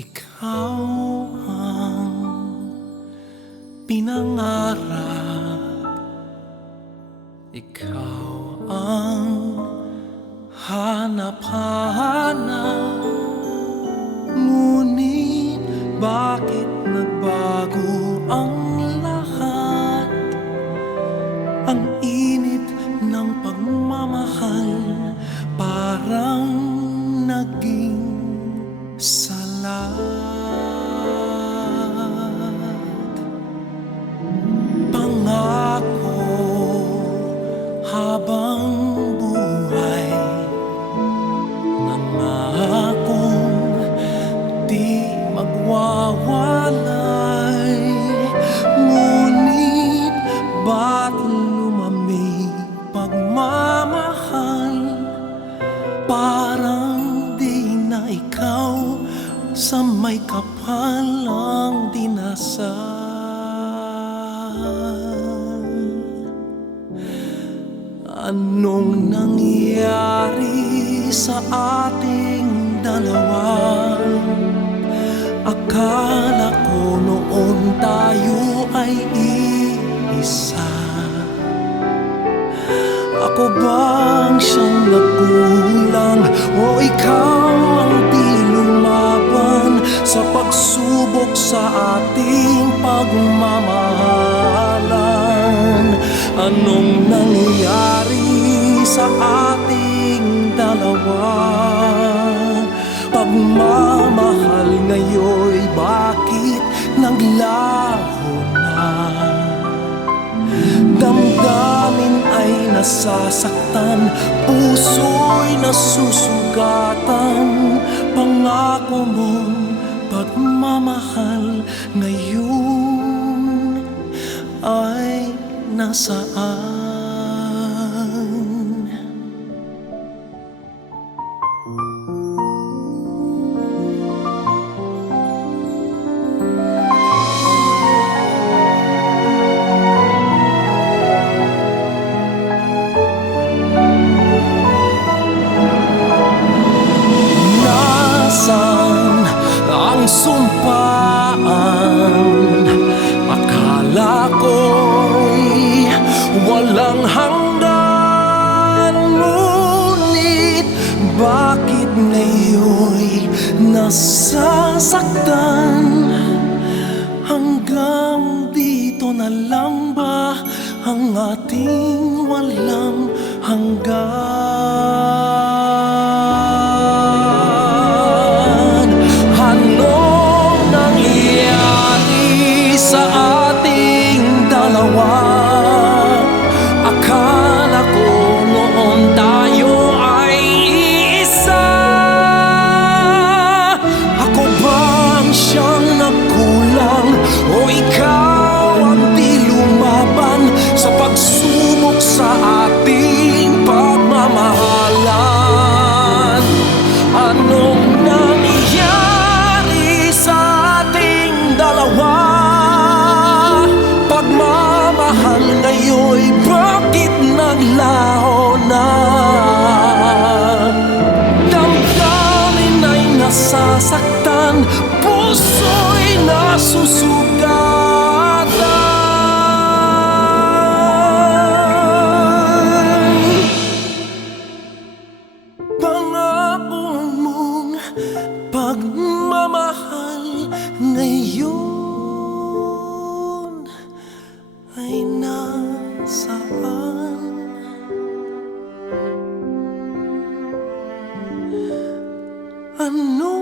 Ikaw ang pinangarap, ikaw ang hanap-hanap. Ngunit bakit nagbago ang lahat? Ang init ng pagmamahal parang naging salat. Pangako habang buhay, nangakong di magwawalay. Ngunit ba't lumamig pagmamahal? Parang di na ikaw sa may kapal ang dinasal. Anong nangyari sa ating dalawa? Akala ko noon tayo ay iisa. Ako bang siyang nagkulang o ikaw ang di lumaban sa pagsubok sa ating pagmamahalan? Anong nangyari sa ating dalawa? Pagmamahal ngayon'y bakit naglaho na? Damdamin ay nasasaktan, puso'y nasusugatan. Pangako mong pagmamahal ngayon ay nasaan? Nasaan ang sumpaan? Akala ko'y walang hanggan. Ngunit bakit ngayon'y nasasaktan? Hanggang dito na lang ba ang ating walang hanggan? Anong nangyari sa ating dalawa? Akala ko noon tayo ay iisa. Ako bang siyang nagkulang o ikaw ang di lumaban sa pagsubok sa ating pagmamahalan? Anong nangyari sa ating dalawa? Pagmamahal ngayon'y bakit naglaho na? Damdamin ay nasasaktan, puso'y nasusugatan. Pangako mong pagmamahal ngayon ay nasaan? Ano